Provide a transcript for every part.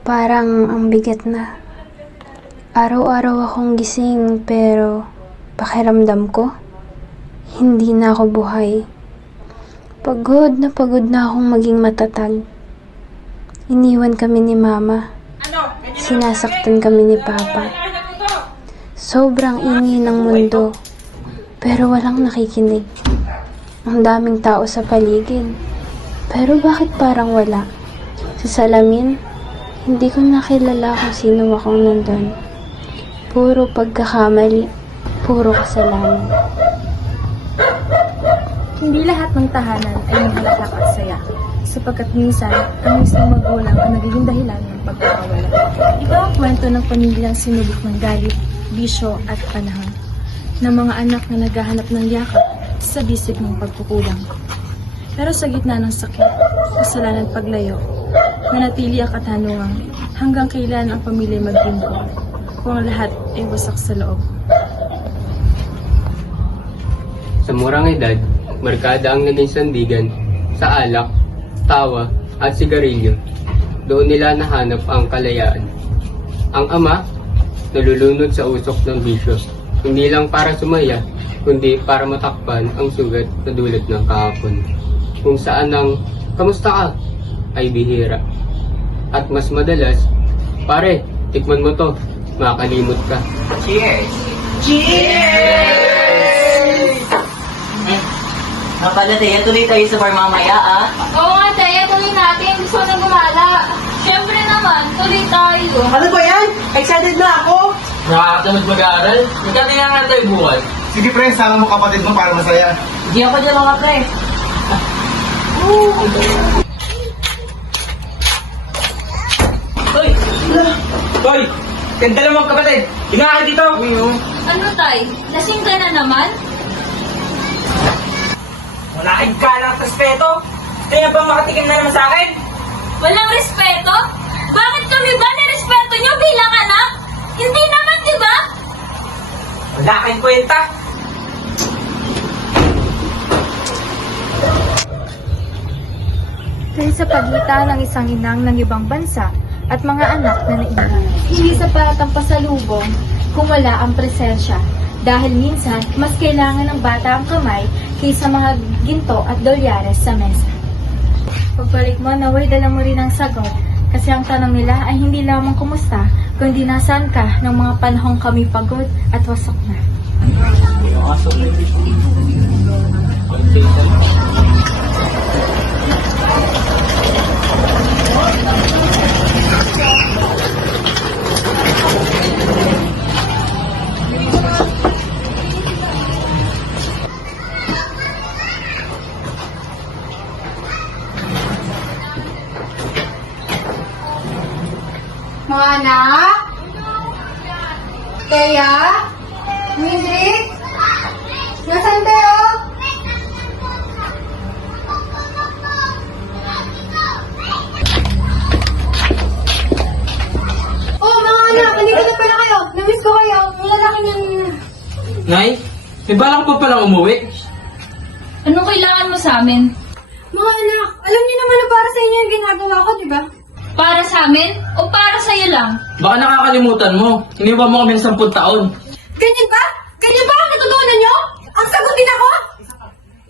Parang ang bigat na. Araw-araw akong gising pero pakiramdam ko, hindi na ako buhay. Pagod na akong maging matatag. Iniwan kami ni Mama. Sinasaktan kami ni Papa. Sobrang ingay ng mundo, pero walang nakikinig. Ang daming tao sa paligid, pero bakit parang wala? Sa salamin, hindi ko nakilala kung sino akong nandun. Puro pagkakamali, puro kasalanan. Hindi lahat ng tahanan ay mahalata at saya, sapagkat minsan ang mismong magulang ang nagiging dahilan ng pagkakawala. Ito ang kwento ng pamilyang sinubok ng galit, bisyo at panahon, ng mga anak na naghahanap ng yakap sa bisig ng pagkukulang. Pero sa gitna ng sakit, kasalanan at paglayo, nanatili ang katanungan hanggang kailan ang pamilya maglingkod kung ang lahat ay wasak sa loob. Sa murang edad, markada ang naging sandigan sa alak, tawa at sigarilyo. Doon nila nahanap ang kalayaan. Ang ama, nalulunod sa usok ng bisyo, hindi lang para sumaya, kundi para matakpan ang sugat na dulot ng kahapon. Kung saan ang "kamusta ka?" ay bihira. At mas madalas, "Pare, tikman mo to, makakalimot ka." Cheers! Cheers! Pala, Teya, tuloy tayo sa bar mamaya, ah. Oo nga, Teya, tuloy natin. Gusto na gumala. Siyempre naman, tuloy tayo. Ano ba yan? Excited na ako! Nakakatamad mag-aaral? Magkatinga nga tayo bukas. Sige pre, sama mo kapatid mo para masaya. Hindi ako dyan mga pre. Hoy! Hoy! Ganda naman kapatid! Hinakay dito! Ano, Tay? Lasing ka na naman? Wala kang galang sa respeto! Kaya ba makatikim na naman sa akin? Walang respeto? Bakit kami ba nirespeto nyo bilang anak? Hindi naman, di ba? Wala kang kwenta! Dahil sa pagitan ng isang inang ng ibang bansa at mga anak na naiwan. Hindi sapat ang pasalubong kung wala ang presensya. Dahil minsan, mas kailangan ng bata ang kamay kaysa mga ginto at dolyares sa mesa. Pagbalik mo, naway dala mo rin ang sagot. Kasi ang tanong nila ay hindi lamang kumusta, kundi nasaan ka ng mga panahong kami pagod at wasak na. Mga anak? Teya? Mildred? Nasaan kayo? Oh, mga anak, nandito na pala kayo. Namiss ko kayo. Ang lalaki ng... Nay, may balak pa palang umuwi. Anong kailangan mo sa amin? Mga anak, alam niyo naman na para sa inyo yung ginagawa ko, di ba? Para sa amin? O para sa'yo lang? Baka nakakalimutan mo. Iniwan mo kami ng 10 taon. Ganyan ba? Ganyan ba ang natutunan niyo? Ang sagutin ako?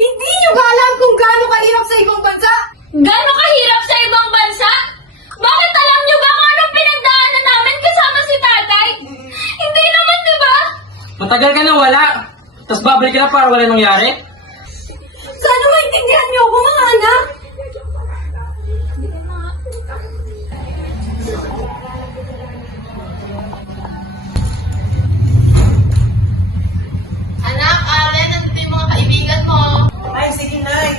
Hindi niyo ba alam kung gaano kahirap sa ibang bansa? Gano'ng kahirap sa ibang bansa? Bakit alam nyo ba kung anong pinagdaanan namin kasama si tatay? Hindi naman, di ba? Matagal ka na wala. Tapos babalik ka na para wala nangyari. Sana maintindihan niyo ako, mga anak. Anak, ate, nandito yung mga kaibigan mo. Ay, sige Nay.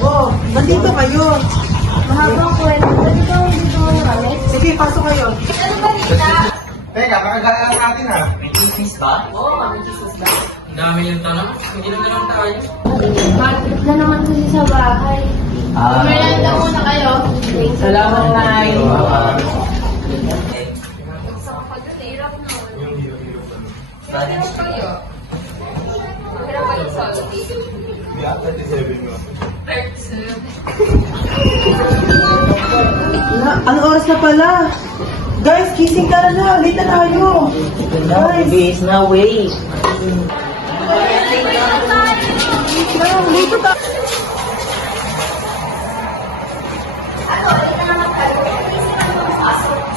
Oh, nandito kayo. Mahabang kwento, pwede ba hindi ko kami? Sige, pasok kayo. Ano ba nila? Teka, kakagala lang natin ha. May chismis ba? Oo, may chismis ba? Ang dami yung tanong. Hindi na lang tayo. Bakit na naman kasi sa bahay? Merenda muna kayo. Salamat, Nay. Ano oras na pala? Guys, gising ka na. Late na tayo. Guys. Base na, wait.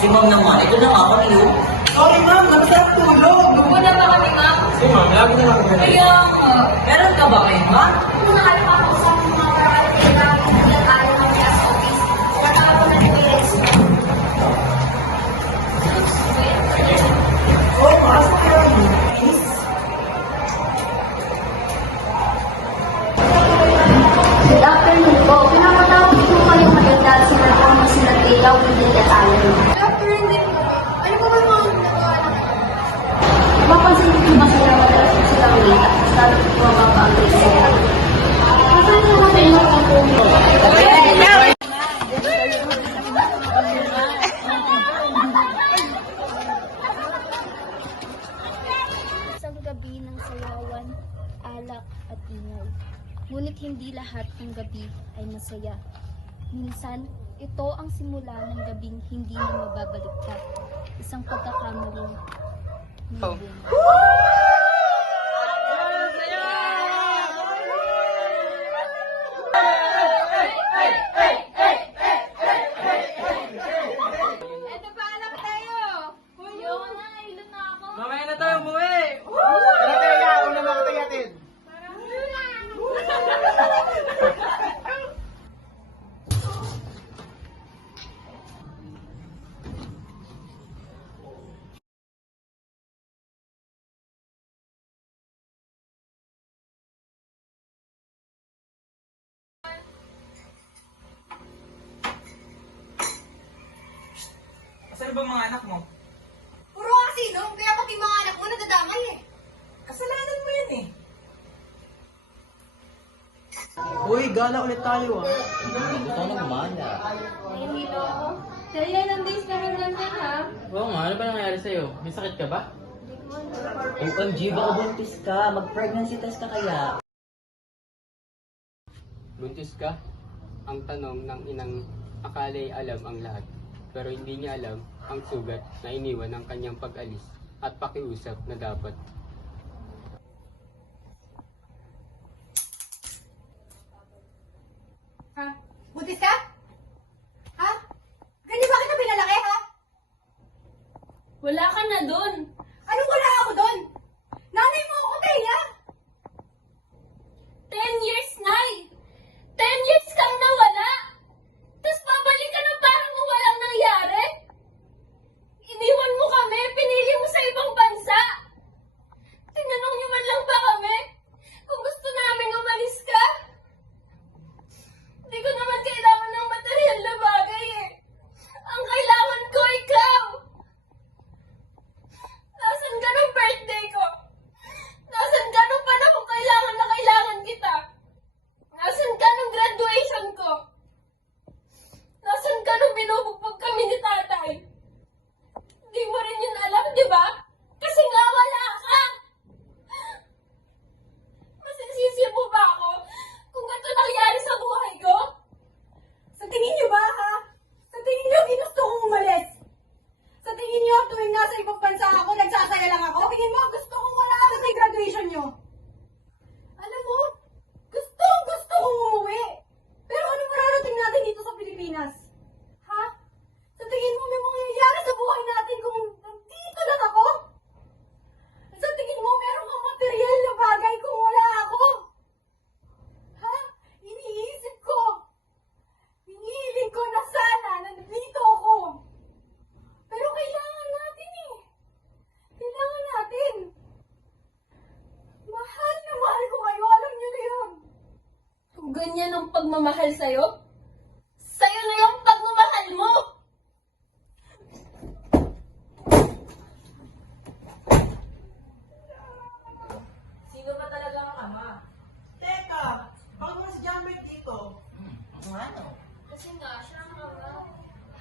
Si ma'am naman, ito na nga kami yun. Sorry ma'am, namasarap tulog. Wala ba kami, ma'am? Si ma'am, lagi na lang kami. Kaya nga. Meron ka ba kayo, ma'am? Kung nakalipapausap ng mga parating na ayaw ng SOPs, pagkakaroon na nag-release. Oh, maasok ka. Good afternoon po. Pinapatawag po kayo ngayon dahil sa performance na Taylor within the talent. Afternoon din po. Ano po ba mga nagawa namin? Mapansin niyo ba sila madalas po silang late at sabi po mababa ang grade nila? Masansin mo sa inyo kung po. Isang gabi ng sayawan, alak at ingay. Ngunit hindi lahat ng gabi ay masaya. Minsan, ito ang simula ng gabing hindi na mababaliktad. Isang pagkakamaling may bunga. Mamaya na tayo umuwi. Tara kaya, una makatayatin. Saan ba mga anak mo? Puro kasi no, kaya pati mga anak mo nadadamay eh. Kasalanan mo yan eh. Uy, gala ulit tayo ah. Ito na gumana. Nahihilo ako. Kaya ilang days ka rin nandun, ha? Oo nga, ano ba nangyayari sa'yo? May sakit ka ba? OMG, baka buntis ka. Mag-pregnancy test ka kaya. Buntis ka? Ang tanong ng inang akala'y alam ang lahat. Pero hindi niya alam ang sugat na iniwan ng kanyang pag-alis at pakiusap na dapat. Ha? Buntis ka? Ha? Ganyan ba kita pinalaki ha? Wala ka na dun. Anong wala ako doon? Nanay mo ako, Teya! 10 years, Nay! 10 years kang nawala! Tapos babalik ka na parang walang nangyari? Iniwan mo kami, pinili mo sa ibang bansa! Tinanong niyo man lang ba kami? Kung gusto namin umalis ka? Hindi ko naman kailangan ng material na bagay eh. Ang kailangan ko, ikaw! Nasaan ka nung birthday ko? Nasaan ka nung panahon kailangan na kailangan kita? Nasaan ka nung graduation ko? Nasaan ka nung binubugbog kami ni tatay? Di mo rin yun alam, di ba? Kasi nga wala ka! Masisisi mo ba ako kung ito nangyari sa buhay ko? Sa tingin niyo ba ha? Sa tingin niyo ginusto kong umalis? Sa tingin niyo tuwing nasa ibang bansa ako, nagsasaya lang ako? Tingin mo gusto kong wala ako sa graduation niyo? Alam mo, gusto kong umuwi. Pero ano mararating natin dito sa Pilipinas? Ha? Sa tingin mo may mangyayari sa buhay natin kung nandito lang ako? Sa tingin mo meron kang material na bagay kung wala ako? Ha? Iniisip ko. Hinihiling ko na sana nandito ako. Pero kailangan natin eh. Kailangan natin. Mahal na mahal ko kayo. Alam niyo na yun. Kung ganyan ang pagmamahal sa'yo, sa'yo na yung pagmamahal mo! Sino ba talaga ang ama? Teka, bakit mo si John Mike dito? Ano? Kasi nga, siya ang ama.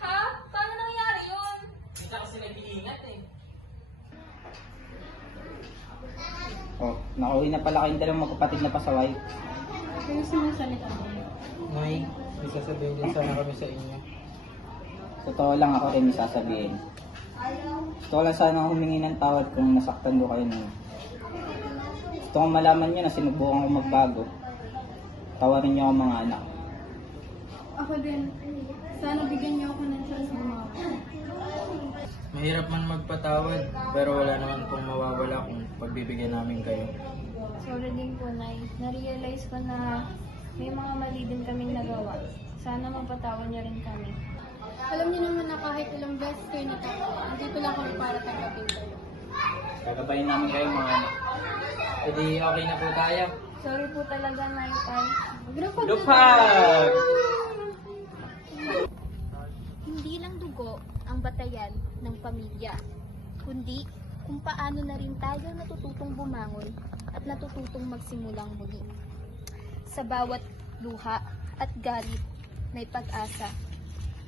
Ha? Paano nangyari yun? Hindi kasi nag-iingat eh. Oh, nakauwi na pala kayong dalawang magkapatid na pasaway. Nay, may sasabihin din sana kami sa inyo. Totoo lang ako rin sasabihin. Gusto ko lang sana humingi ng tawad kung nasaktan ko kayo noon. Gusto kong malaman niyo na sinubukan ko magbago. Tawarin niyo ako mga anak. Ako din. Sana bigyan niyo ako ng chance na Mahirap man magpatawad, pero wala naman pong mawawala kung pagbibigyan namin kayo. Sorry din po, Nay. Na-realize ko na may mga mali din kaming nagawa. Sana mapatawad niyo rin kami. Alam niyo naman na kahit ilang beses kayo natatawa, andito lang kami para tanggapin kayo. Kagabayin namin kayo mga anak. E di okay na po tayo. Sorry po talaga, Nay, Tay. Lupag! Hindi lang dugo ang batayan ng pamilya, kundi kung paano na rin tayo natututong bumangon at natututong magsimulang muli. Sa bawat luha at galit, may pag-asa.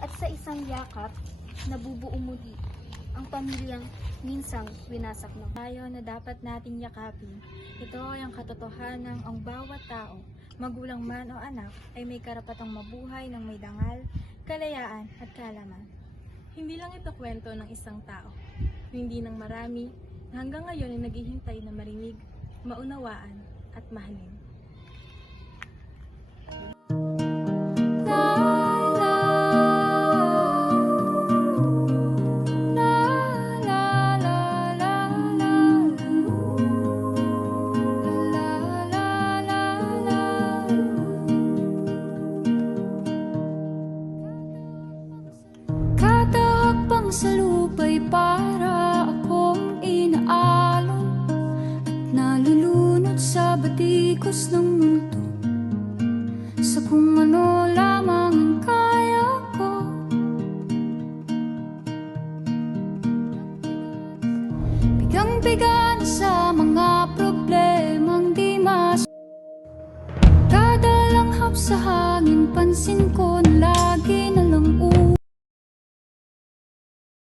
At sa isang yakap, nabubuo muli ang pamilyang minsang winasak ng tayo na dapat nating yakapin. Ito ay ang katotohanan ang bawat tao, magulang man o anak, ay may karapatang mabuhay ng may dangal, kalayaan at kaalaman. Hindi lang ito kwento ng isang tao, hindi ng marami na hanggang ngayon ay naghihintay na marinig, maunawaan at mahalin. Sa lupa'y para akong inaalon at nalulunod sa batikos ng mundo, sa kung ano lamang ang kaya ko. Bigang-biga na sa mga problemang di mas kada langhap sa hangin, pansin ko